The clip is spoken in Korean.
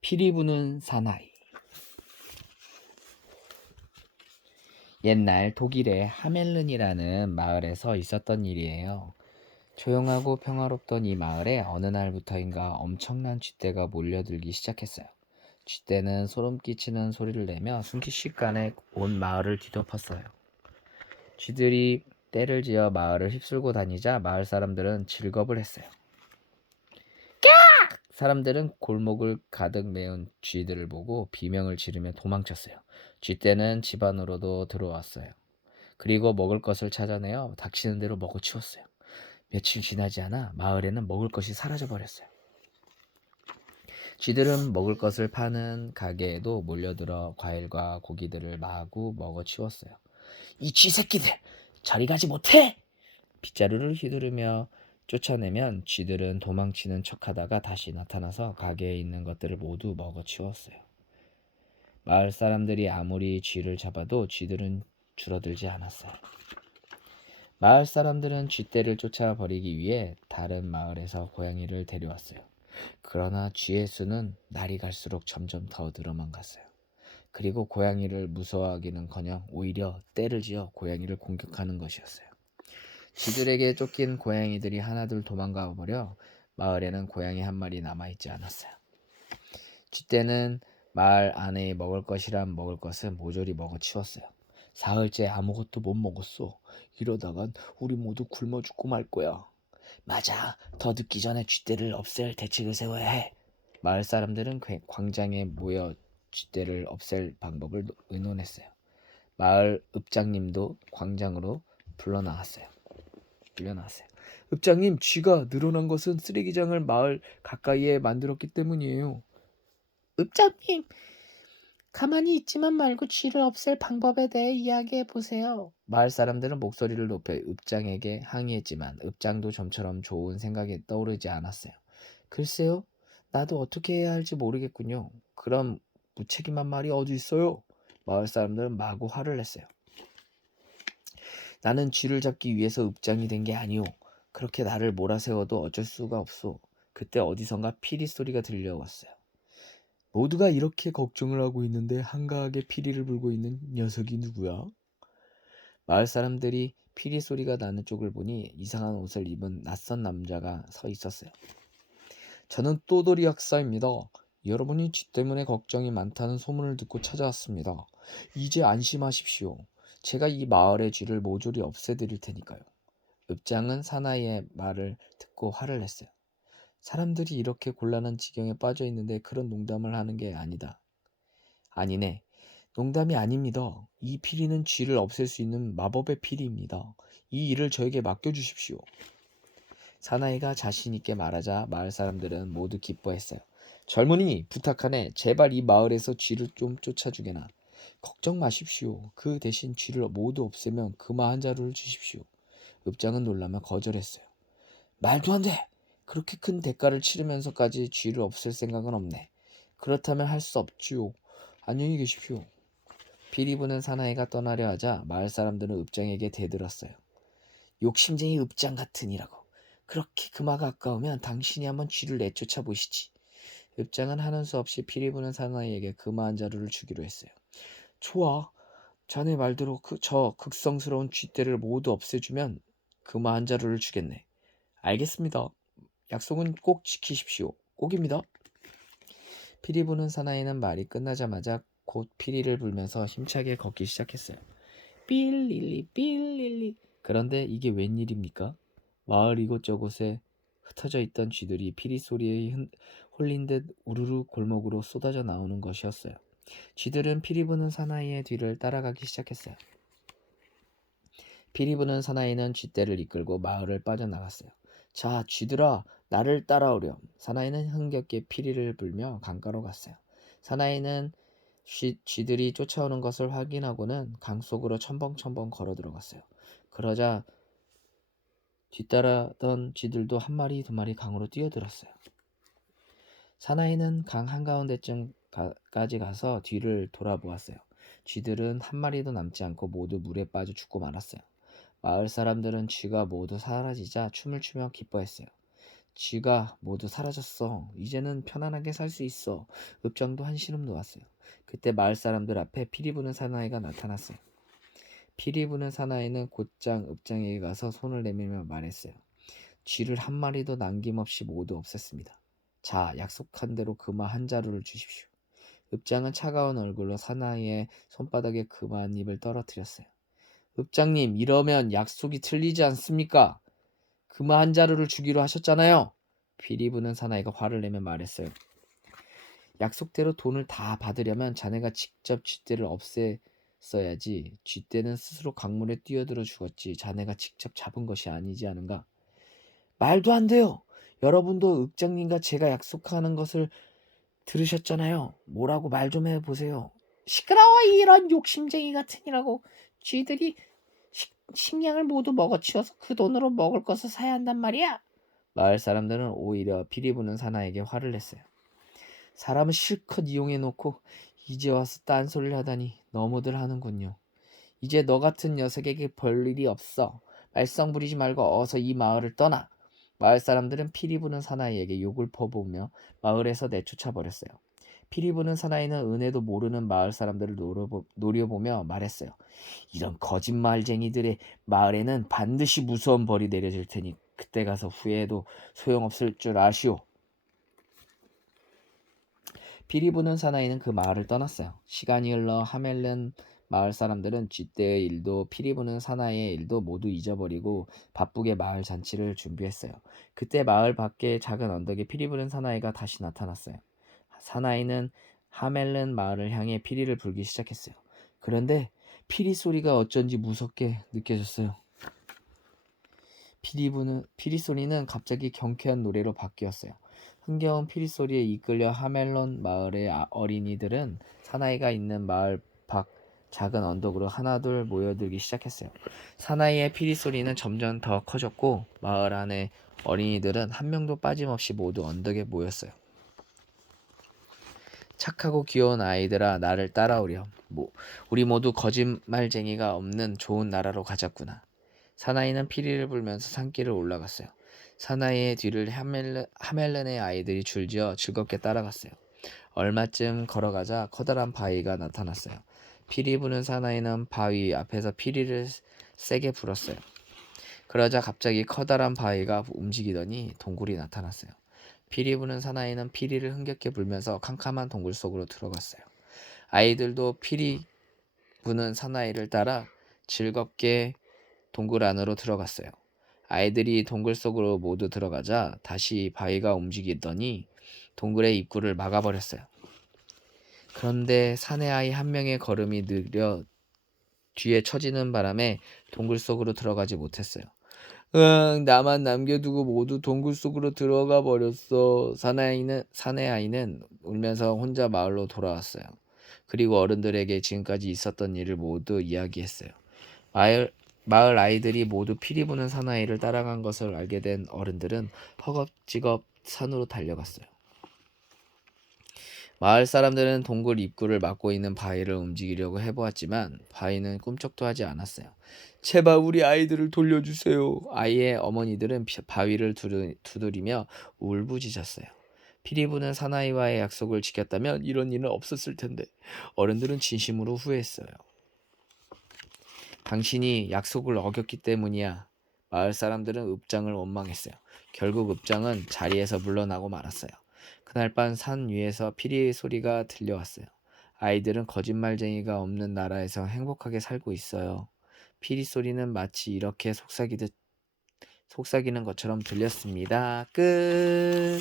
피리 부는 사나이. 옛날 독일의 하멜른이라는 마을에서 있었던 일이에요. 조용하고 평화롭던 이 마을에 어느 날부터인가 엄청난 쥐떼가 몰려들기 시작했어요. 쥐떼는 소름 끼치는 소리를 내며 순식간에 온 마을을 뒤덮었어요. 쥐들이 떼를 지어 마을을 휩쓸고 다니자 마을 사람들은 즐겁을 했어요. 사람들은 골목을 가득 메운 쥐들을 보고 비명을 지르며 도망쳤어요. 쥐떼는 집 안으로도 들어왔어요. 그리고 먹을 것을 찾아내어 닥치는 대로 먹어치웠어요. 며칠 지나지 않아 마을에는 먹을 것이 사라져버렸어요. 쥐들은 먹을 것을 파는 가게에도 몰려들어 과일과 고기들을 마구 먹어치웠어요. 이 쥐새끼들! 저리 가지 못해! 빗자루를 휘두르며 쫓아내면 쥐들은 도망치는 척하다가 다시 나타나서 가게에 있는 것들을 모두 먹어치웠어요. 마을 사람들이 아무리 쥐를 잡아도 쥐들은 줄어들지 않았어요. 마을 사람들은 쥐떼를 쫓아버리기 위해 다른 마을에서 고양이를 데려왔어요. 그러나 쥐의 수는 날이 갈수록 점점 더 늘어만 갔어요. 그리고 고양이를 무서워하기는커녕 오히려 떼를 지어 고양이를 공격하는 것이었어요. 쥐들에게 쫓긴 고양이들이 하나둘 도망가 버려 마을에는 고양이 한 마리 남아있지 않았어요. 쥐떼는 마을 안에 먹을 것이란 먹을 것을 모조리 먹어치웠어요. 사흘째 아무것도 못 먹었어. 이러다간 우리 모두 굶어 죽고 말 거야. 맞아. 더 늦기 전에 쥐떼를 없앨 대책을 세워야 해. 마을 사람들은 광장에 모여 쥐떼를 없앨 방법을 의논했어요. 마을 읍장님도 광장으로 불려나왔어요. 읍장님, 쥐가 늘어난 것은 쓰레기장을 마을 가까이에 만들었기 때문이에요. 읍장님, 가만히 있지만 말고 쥐를 없앨 방법에 대해 이야기해 보세요. 마을 사람들은 목소리를 높여 읍장에게 항의했지만 읍장도 좀처럼 좋은 생각이 떠오르지 않았어요. 글쎄요, 나도 어떻게 해야 할지 모르겠군요. 그럼 무책임한 말이 어디 있어요? 마을 사람들은 마구 화를 냈어요. 나는 쥐를 잡기 위해서 읍장이 된 게 아니오. 그렇게 나를 몰아세워도 어쩔 수가 없소. 그때 어디선가 피리 소리가 들려왔어요. 모두가 이렇게 걱정을 하고 있는데 한가하게 피리를 불고 있는 녀석이 누구야? 마을 사람들이 피리 소리가 나는 쪽을 보니 이상한 옷을 입은 낯선 남자가 서 있었어요. 저는 또돌이 학사입니다. 여러분이 쥐 때문에 걱정이 많다는 소문을 듣고 찾아왔습니다. 이제 안심하십시오. 제가 이 마을의 쥐를 모조리 없애드릴 테니까요. 읍장은 사나이의 말을 듣고 화를 냈어요. 사람들이 이렇게 곤란한 지경에 빠져 있는데 그런 농담을 하는 게 아니다. 아니네. 농담이 아닙니다. 이 피리는 쥐를 없앨 수 있는 마법의 피리입니다. 이 일을 저에게 맡겨주십시오. 사나이가 자신 있게 말하자 마을 사람들은 모두 기뻐했어요. 젊은이, 부탁하네. 제발 이 마을에서 쥐를 좀 쫓아주게나. 걱정 마십시오. 그 대신 쥐를 모두 없애면 금화 한 자루를 주십시오. 읍장은 놀라며 거절했어요. 말도 안 돼. 그렇게 큰 대가를 치르면서까지 쥐를 없앨 생각은 없네. 그렇다면 할 수 없지요. 안녕히 계십시오. 피리 부는 사나이가 떠나려 하자 마을 사람들은 읍장에게 대들었어요. 욕심쟁이 읍장 같으니라고. 그렇게 금화가 아까우면 당신이 한번 쥐를 내쫓아 보시지. 읍장은 하는 수 없이 피리 부는 사나이에게 금화 한 자루를 주기로 했어요. 좋아. 자네 말대로 저 극성스러운 쥐떼를 모두 없애주면 금화 한 자루를 주겠네. 알겠습니다. 약속은 꼭 지키십시오. 꼭입니다. 피리 부는 사나이는 말이 끝나자마자 곧 피리를 불면서 힘차게 걷기 시작했어요. 삘릴리 삘릴리. 그런데 이게 웬일입니까? 마을 이곳저곳에 흩어져 있던 쥐들이 피리 소리에 홀린 듯 우르르 골목으로 쏟아져 나오는 것이었어요. 쥐들은 피리 부는 사나이의 뒤를 따라가기 시작했어요. 피리 부는 사나이는 쥐떼를 이끌고 마을을 빠져나갔어요. 자, 쥐들아, 나를 따라오렴. 사나이는 흥겹게 피리를 불며 강가로 갔어요. 사나이는 쥐들이 쫓아오는 것을 확인하고는 강 속으로 첨벙첨벙 걸어 들어갔어요. 그러자 뒤따라던 쥐들도 한 마리 두 마리 강으로 뛰어들었어요. 사나이는 강 한가운데쯤까지 가서 뒤를 돌아보았어요. 쥐들은 한 마리도 남지 않고 모두 물에 빠져 죽고 말았어요. 마을 사람들은 쥐가 모두 사라지자 춤을 추며 기뻐했어요. 쥐가 모두 사라졌어. 이제는 편안하게 살 수 있어. 읍장도 한시름 놓았어요. 그때 마을 사람들 앞에 피리 부는 사나이가 나타났어요. 피리 부는 사나이는 곧장 읍장에게 가서 손을 내밀며 말했어요. 쥐를 한 마리도 남김없이 모두 없앴습니다. 자, 약속한 대로 금화 한 자루를 주십시오. 읍장은 차가운 얼굴로 사나이의 손바닥에 금화 한 입을 떨어뜨렸어요. 읍장님, 이러면 약속이 틀리지 않습니까? 금화 한 자루를 주기로 하셨잖아요. 피리 부는 사나이가 화를 내며 말했어요. 약속대로 돈을 다 받으려면 자네가 직접 쥐떼를 없앴어야지. 쥐떼는 스스로 강물에 뛰어들어 죽었지. 자네가 직접 잡은 것이 아니지 않은가? 말도 안 돼요. 여러분도 읍장님과 제가 약속하는 것을 들으셨잖아요. 뭐라고 말 좀 해보세요. 시끄러워 이런 욕심쟁이 같으니라고. 쥐들이 식량을 모두 먹어치워서 그 돈으로 먹을 것을 사야 한단 말이야. 마을 사람들은 오히려 피리 부는 사나이에게 화를 냈어요. 사람을 실컷 이용해놓고 이제 와서 딴소리를 하다니 너무들 하는군요. 이제 너 같은 녀석에게 볼 일이 없어. 말썽 부리지 말고 어서 이 마을을 떠나. 마을 사람들은 피리 부는 사나이에게 욕을 퍼부으며 마을에서 내쫓아 버렸어요. 피리 부는 사나이는 은혜도 모르는 마을 사람들을 노려보며 말했어요. 이런 거짓말쟁이들의 마을에는 반드시 무서운 벌이 내려질 테니 그때 가서 후회해도 소용없을 줄 아시오. 피리 부는 사나이는 그 마을을 떠났어요. 시간이 흘러 하멜른 마을 사람들은 쥐떼의 일도 피리 부는 사나이의 일도 모두 잊어버리고 바쁘게 마을 잔치를 준비했어요. 그때 마을 밖에 작은 언덕에 피리 부는 사나이가 다시 나타났어요. 사나이는 하멜른 마을을 향해 피리를 불기 시작했어요. 그런데 피리 소리가 어쩐지 무섭게 느껴졌어요. 피리 소리는 갑자기 경쾌한 노래로 바뀌었어요. 흥겨운 피리 소리에 이끌려 하멜론 마을의 어린이들은 사나이가 있는 마을 밖 작은 언덕으로 하나둘 모여들기 시작했어요. 사나이의 피리 소리는 점점 더 커졌고 마을 안의 어린이들은 한 명도 빠짐없이 모두 언덕에 모였어요. 착하고 귀여운 아이들아, 나를 따라오렴. 우리 모두 거짓말쟁이가 없는 좋은 나라로 가자꾸나. 사나이는 피리를 불면서 산길을 올라갔어요. 사나이의 뒤를 하멜른의 아이들이 줄지어 즐겁게 따라갔어요. 얼마쯤 걸어가자 커다란 바위가 나타났어요. 피리 부는 사나이는 바위 앞에서 피리를 세게 불었어요. 그러자 갑자기 커다란 바위가 움직이더니 동굴이 나타났어요. 피리 부는 사나이는 피리를 흥겹게 불면서 캄캄한 동굴 속으로 들어갔어요. 아이들도 피리 부는 사나이를 따라 즐겁게 동굴 안으로 들어갔어요. 아이들이 동굴 속으로 모두 들어가자 다시 바위가 움직이더니 동굴의 입구를 막아버렸어요. 그런데 사내 아이 한 명의 걸음이 느려 뒤에 처지는 바람에 동굴 속으로 들어가지 못했어요. 나만 남겨두고 모두 동굴 속으로 들어가 버렸어. 사내 아이는 울면서 혼자 마을로 돌아왔어요. 그리고 어른들에게 지금까지 있었던 일을 모두 이야기했어요. 마을 아이들이 모두 피리 부는 사나이를 따라간 것을 알게 된 어른들은 허겁지겁 산으로 달려갔어요. 마을 사람들은 동굴 입구를 막고 있는 바위를 움직이려고 해보았지만 바위는 꿈쩍도 하지 않았어요. 제발 우리 아이들을 돌려주세요. 아이의 어머니들은 바위를 두드리며 울부짖었어요. 피리 부는 사나이와의 약속을 지켰다면 이런 일은 없었을 텐데 어른들은 진심으로 후회했어요. 당신이 약속을 어겼기 때문이야. 마을 사람들은 읍장을 원망했어요. 결국 읍장은 자리에서 물러나고 말았어요. 그날 밤 산 위에서 피리 소리가 들려왔어요. 아이들은 거짓말쟁이가 없는 나라에서 행복하게 살고 있어요. 피리 소리는 마치 이렇게 속삭이는 것처럼 들렸습니다. 끝.